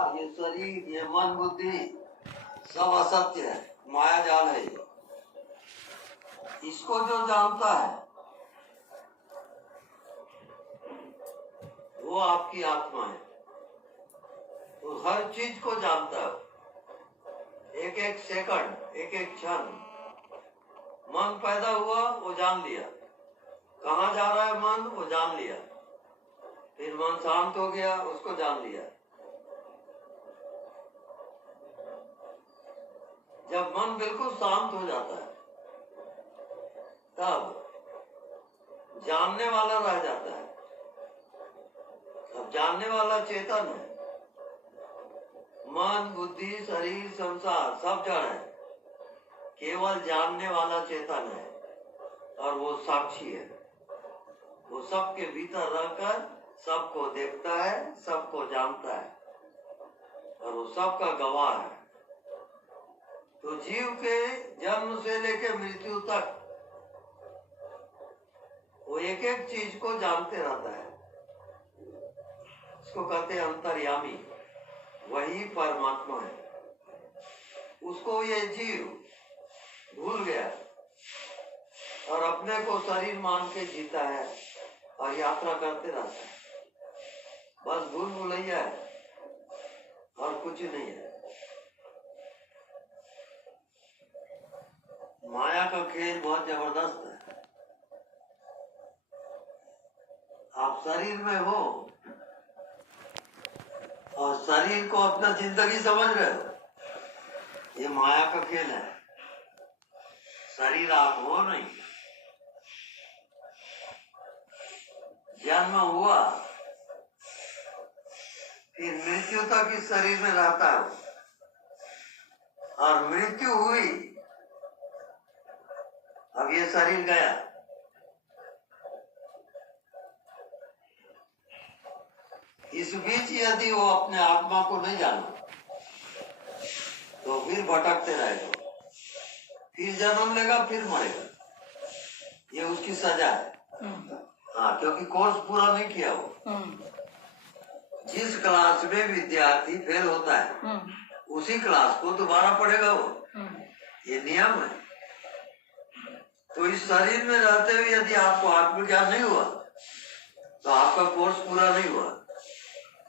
संसार, ये शरीर, ये मन बुद्धि सब असत्य है, माया जाल है। इसको जो जानता है वो आपकी आत्मा है। तो हर चीज को जानता है, एक एक सेकंड, एक एक क्षण। मन पैदा हुआ वो जान लिया, कहाँ जा रहा है मन वो जान लिया, फिर मन शांत हो गया उसको जान लिया। जब मन बिल्कुल शांत हो जाता है तब जानने वाला रह जाता है। अब जानने वाला चेतन है, मन बुद्धि शरीर संसार सब जड़ है, केवल जानने वाला चेतन है और वो साक्षी है। वो सबके भीतर रहकर सबको देखता है, सबको जानता है और वो सबका गवाह है। तो जीव के जन्म से लेकर मृत्यु तक वो एक एक चीज को जानते रहता है। इसको कहते हैं अंतर्यामी, वही परमात्मा है। उसको ये जीव भूल गया और अपने को शरीर मान के जीता है और यात्रा करते रहता है। बस भूल भुलैया है और कुछ नहीं है। माया का खेल बहुत जबरदस्त है। आप शरीर में हो और शरीर को अपना जिंदगी समझ रहे हो, ये माया का खेल है। शरीर आप हो नहीं। जन्म हुआ फिर मृत्यु तक इस शरीर में रहता है और मृत्यु हुई, अब ये शरीर गया। इस बीच यदि वो अपने आत्मा को नहीं जाना तो फिर भटकते रहेगा, फिर जन्म लेगा, फिर मरेगा। ये उसकी सजा है। हाँ, क्योंकि कोर्स पूरा नहीं किया वो। जिस क्लास में विद्यार्थी फेल होता है उसी क्लास को दोबारा पढ़ेगा वो, ये नियम है। तो इस शरीर में रहते हुए यदि आपको आत्मज्ञान नहीं हुआ तो आपका कोर्स पूरा नहीं हुआ,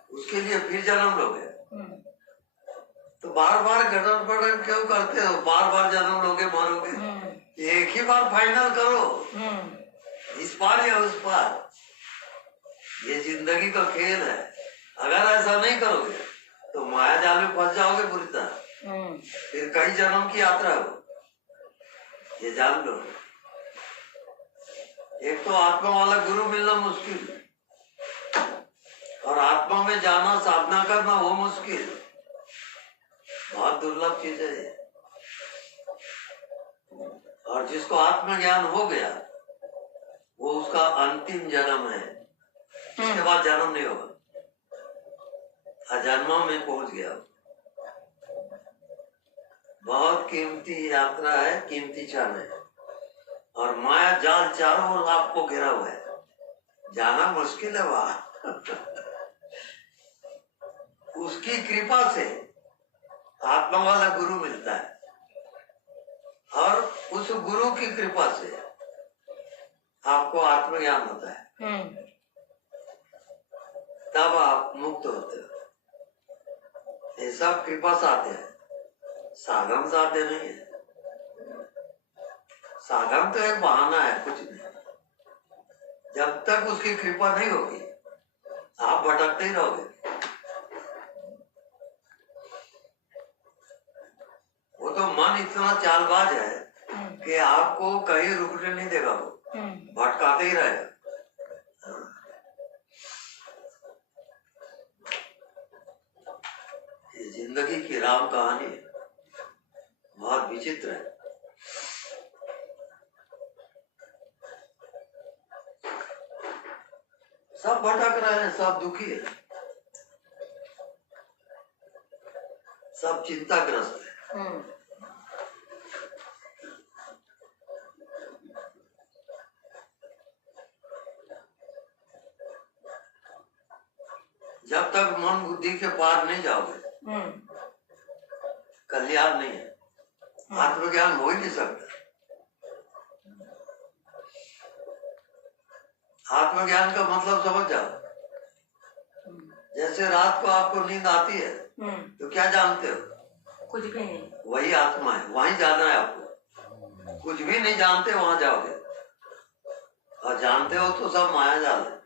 उसके लिए फिर जन्म लोगे। तो बार बार गठन पठन क्यों करते हो? बार बार जन्म लोगे, मरोगे। एक ही बार फाइनल करो, इस पार या उस पार। ये जिंदगी का खेल है। अगर ऐसा नहीं करोगे तो माया जाल में फंस जाओगे बुरी तरह, फिर कई जन्म की यात्रा हो, ये जान लो। एक तो आत्मा वाला गुरु मिलना मुश्किल और आत्मा में जाना, साधना करना वो मुश्किल, बहुत दुर्लभ चीज है। और जिसको आत्मज्ञान हो गया वो उसका अंतिम जन्म है, इसके बाद जन्म नहीं होगा, अजन्मा में पहुंच गया। बहुत कीमती यात्रा है, कीमती क्षण है और माया जाल चारों ओर आपको घेरा हुआ है, जाना मुश्किल है वहां। उसकी कृपा से आत्मा वाला गुरु मिलता है और उस गुरु की कृपा से आपको आत्मज्ञान होता है, तब आप मुक्त होते हो। ये सब कृपा साध्य है, साधन साध्य नहीं है। साधन तो एक बहाना है, कुछ नहीं। जब तक उसकी कृपा नहीं होगी आप भटकते ही रहोगे। वो तो मन इतना चालबाज है कि आपको कहीं रुकने नहीं देगा, वो भटकाते ही रहेगा। ये जिंदगी की राम कहानी है, बहुत विचित्र है। सब भटक रहे हैं, सब दुखी है, सब चिंताग्रस्त है। जब तक मन बुद्धि के पार नहीं जाओगे, कल्याण नहीं है, आत्मज्ञान हो ही नहीं सकता। आत्मज्ञान का मतलब समझ जाओ। जैसे रात को आपको नींद आती है तो क्या जानते हो? कुछ भी नहीं। वही आत्मा है, वहीं जाना है आपको। कुछ भी नहीं जानते वहां जाओगे, और जानते हो तो सब माया जाल है,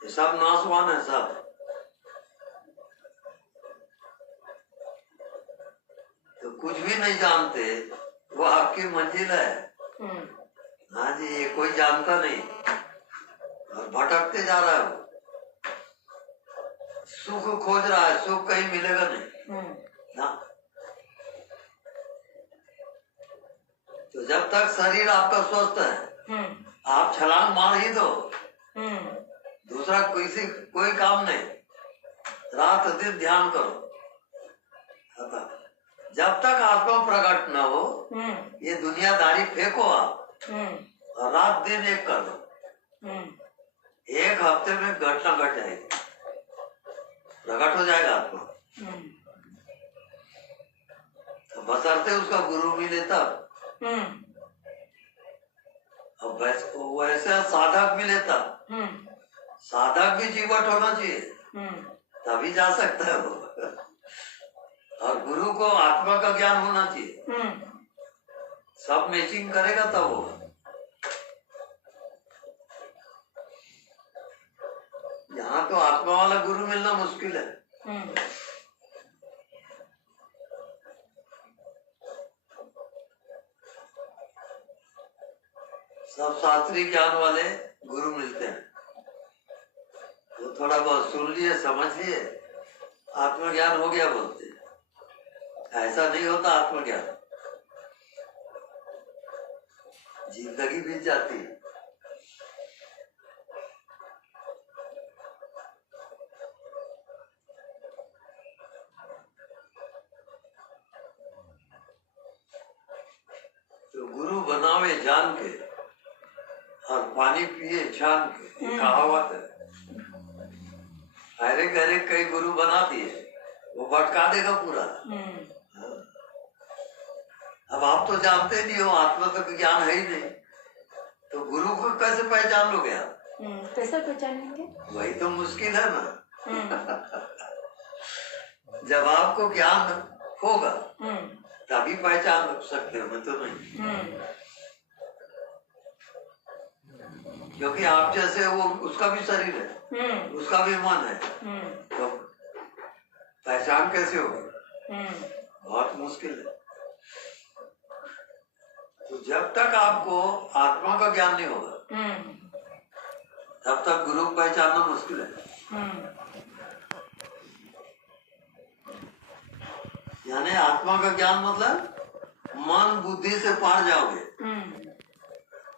ये सब नाशवान है सब। तो कुछ भी नहीं जानते वो आपकी मंजिल है। हाँ जी, ये कोई जानता नहीं और भटकते जा रहा है। वो सुख खोज रहा है, सुख कहीं मिलेगा नहीं ना। तो जब तक शरीर आपका स्वस्थ है आप छलांग मार ही दो, दूसरा कोई काम नहीं, रात दिन ध्यान करो। जब तक आत्मा प्रकट न हो ये दुनियादारी फेंको आप, और रात दिन एक कर दो। एक हफ्ते में घटना घट जाएगी, प्रकट हो जाएगा आत्मा। तो बशर्ते उसका गुरु मिले तब, अब वैसे साधक मिले तब। साधक भी जीवट होना चाहिए तभी जा सकता है वो, और गुरु को आत्मा का ज्ञान होना चाहिए। सब मैचिंग करेगा तब वो। यहाँ तो आत्मा वाला गुरु मिलना मुश्किल है। सब शास्त्रीय ज्ञान वाले गुरु मिलते हैं, वो थोड़ा बहुत सुन लिए समझ लिए आत्मज्ञान हो गया बोलते हैं। ऐसा नहीं होता आत्मज्ञान, जिंदगी बीत जाती है। तो गुरु बनावे जान के और पानी पिए छान के, ये कहावत है। अरे गहरे कई गुरु बना दिए, वो भटका देगा पूरा। अब आप तो जानते नहीं हो, आत्मा का ज्ञान है ही नहीं, तो गुरु को कैसे पहचान लोगे आप? कैसे पहचानेंगे? वही तो मुश्किल है ना। जब आपको ज्ञान होगा तभी पहचान सकते हो, मैं तो नहीं। क्योंकि आप जैसे वो, उसका भी शरीर है, उसका भी मन है, तो पहचान कैसे होगी? बहुत मुश्किल है। तो जब तक आपको आत्मा का ज्ञान नहीं होगा तब तक गुरु को पहचानना मुश्किल है। यानी आत्मा का ज्ञान मतलब मन बुद्धि से पार जाओगे।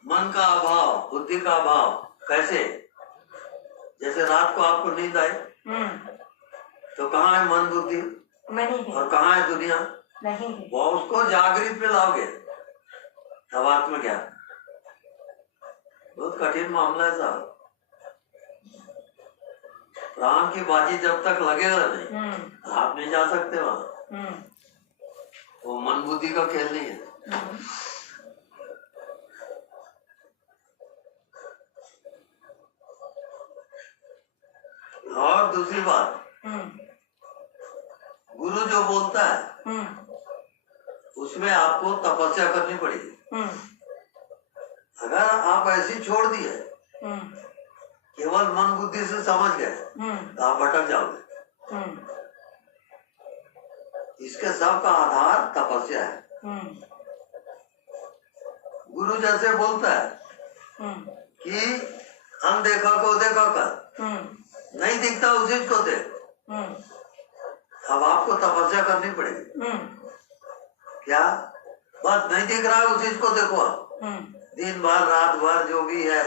मन का अभाव, बुद्धि का अभाव कैसे? जैसे रात को आपको नींद आए तो कहाँ है मन बुद्धि? नहीं है। और कहाँ है दुनिया? नहीं है। वो उसको जागृत में लाओगे तब आत्मज्ञान। बहुत कठिन मामला है साहब। प्राण की बाजी जब तक लगेगा नहीं आप नहीं जा सकते वहां। वो मन बुद्धि का खेल नहीं है। और दूसरी बात, गुरु जो बोलता है उसमें आपको तपस्या करनी पड़ेगी। अगर आप ऐसी छोड़ दिए, केवल मन बुद्धि से समझ गए तो आप भटक जाओगे। इसके सब का आधार तपस्या है। गुरु जैसे बोलता है कि अनदेखा को देखा कर, नहीं दिखता उस चीज को देख। अब आपको तपस्या करनी पड़ेगी। क्या बस नहीं दिख रहा है उस चीज को देखो आप, दिन भर रात भर जो भी है,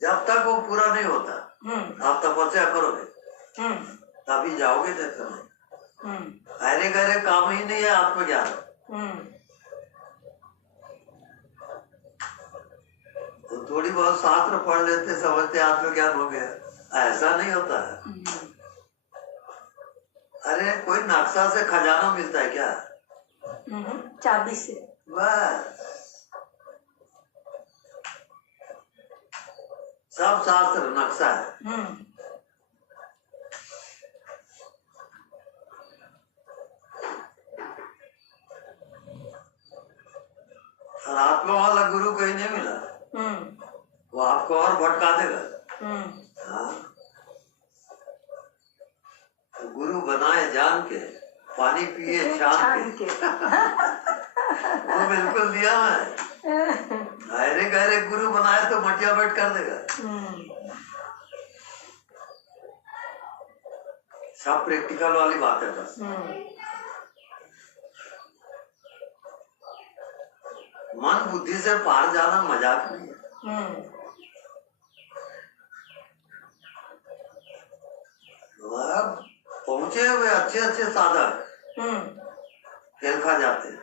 जब तक वो पूरा नहीं होता आप तपस्या करोगे तभी जाओगे। देखो अरे गहरे काम ही नहीं है आत्मज्ञान। तो थोड़ी बहुत शास्त्र पढ़ लेते समझते आत्मज्ञान हो गया, ऐसा नहीं होता है। अरे कोई नक्शा से खजाना मिलता है क्या? चाबी से। बस सब शास्त्र नक्शा है। और आत्मा वाला गुरु कहीं नहीं मिला, वो आपको और भटका देगा। हाँ, तो गुरु बनाए जान के, पानी पिए छान के। वो बिल्कुल दिया मैं। गहरे गहरे गुरु बनाए तो मटिया बैठ कर देगा। सब प्रैक्टिकल वाली बात है बस। मन बुद्धि से पार जाना मजाक नहीं है। अब पहुंचे हुए अच्छे अच्छे साधक खेल खा जाते हैं,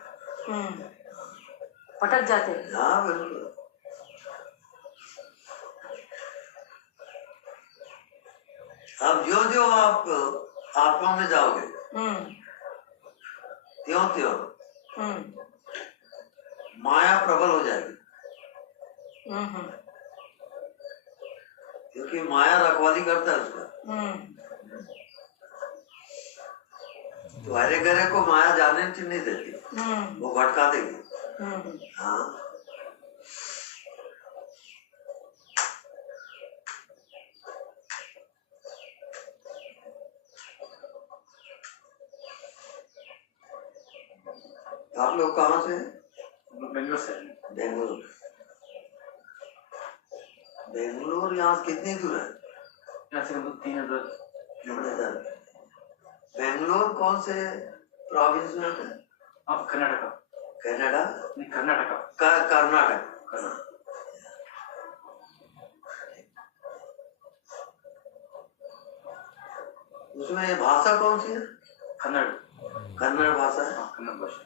पटक जाते हैं। हाँ बिल्कुल। अब जो जो आप आत्मा में जाओगे त्यों त्यों माया प्रबल हो जाएगी, क्योंकि माया रखवाली करता है उसका। तो हरे गहरे को माया जाने नहीं देती, वो भटका देगी। हाँ, आप लोग कहाँ से हैं? बेंगलोर से। बेंगलोर। बेंगलोर यहाँ से कितनी दूर है? यहाँ से 3000 किलोमीटर। बेंगलोर कौन से प्रोविंस में है? आप कर्नाटका। कनाडा? नहीं, कर्नाटका। कर्नाटक। उसमें भाषा कौन सी है? कन्नड़। कन्नड़ भाषा है। हाँ, कन्नड़ भाषा।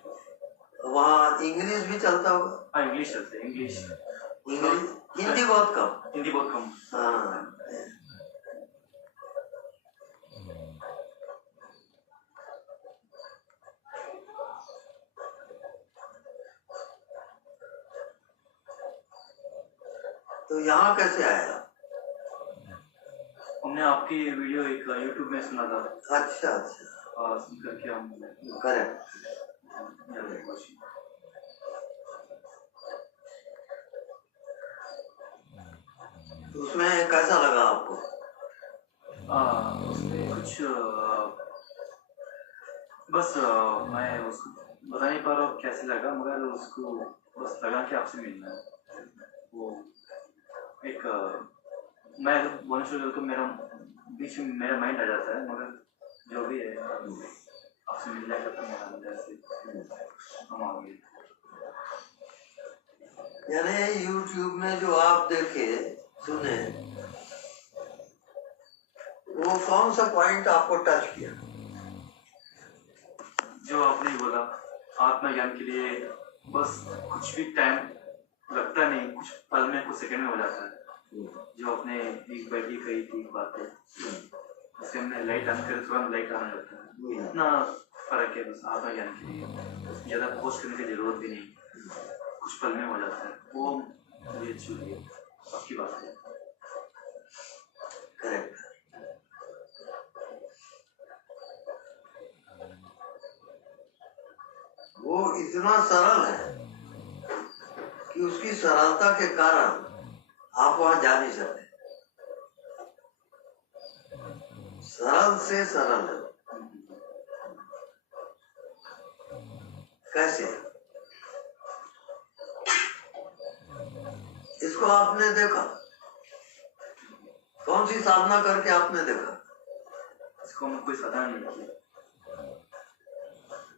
वहाँ इंग्लिश भी चलता होगा? हाँ, इंग्लिश चलते हैं। इंग्लिश, हिंदी बहुत कम। हिंदी बहुत कम। हाँ, तो यहाँ कैसे आया? हमने आपकी वीडियो एक यूट्यूब में सुना था। अच्छा अच्छा। सुन करके हम करेक्ट। तो उसमें कैसा लगा आपको? उसमें कुछ बस मैं उसको बता नहीं पा रहा हूँ कैसे लगा, मगर उसको बस लगा कि आपसे मिलना है। वो एक मैं बोलना शुरू करता हूँ, मेरा बीच में मेरा माइंड आ जाता है, मगर जो भी है आपसे मिल जाएगा तो मेरा अंदर से हम आ गए। यानी यूट्यूब में जो आप देखे सुने, वो कौन सा पॉइंट आपको टच किया? जो आपने बोला आत्मा ज्ञान के लिए बस कुछ भी टाइम लगता नहीं, कुछ पल में, कुछ सेकंड में हो जाता है। जो आपने एक बैठी कही थी बातें, उससे हमने लाइट ऑन करे तुरंत लाइट आने लगता है। इतना फर्क है बस आत्मा ज्ञान के लिए। ज़्यादा खोज करने की जरूरत भी नहीं, कुछ पल में हो जाता है। वो मुझे अच्छी लगी आपकी बात है। करेक्ट। वो इतना सरल है कि उसकी सरलता के कारण आप वहां जा नहीं सकते। सरल से सरल है। कैसे? इसको आपने देखा, कौन सी साधना करके आपने देखा? इसको हमने कोई साधना नहीं किया,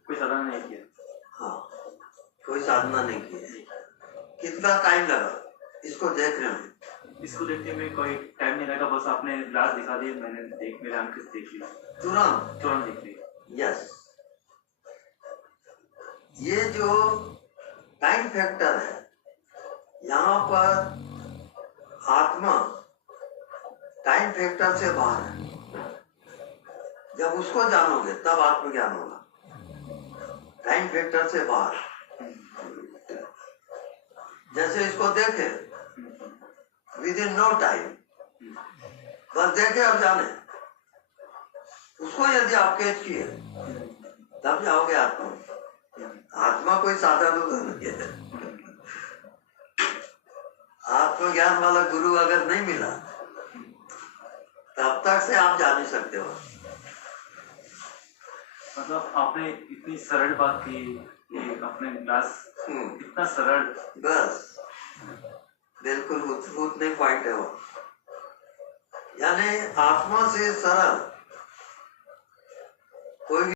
कोई साधना नहीं किया। हाँ, कोई साधना नहीं की। कितना टाइम लगा इसको देखने में? इसको देखने में कोई टाइम नहीं लगा, बस आपने ग्लास दिखा दिया, मैंने मेरे आंख से देख लिया, तुरंत देख लिया। यस, ये जो टाइम फैक्टर है, यहाँ पर आत्मा टाइम फैक्टर से बाहर है। जब उसको जानोगे तब आत्मज्ञान होगा, टाइम फैक्टर से बाहर। जैसे इसको देखे विद इन नो टाइम, बस देखे और जाने उसको। यदि आप कैच किए तब जाओगे आत्मा। आत्मा कोई साधन नहीं है। आत्मज्ञान वाला गुरु अगर नहीं मिला तब तक से आप जा नहीं सकते हो। मतलब आपने इतनी सरल बात की कि अपने क्लास इतना सरल, बस बिल्कुल उतने पॉइंट है वो। यानी आत्मा से सरल कोई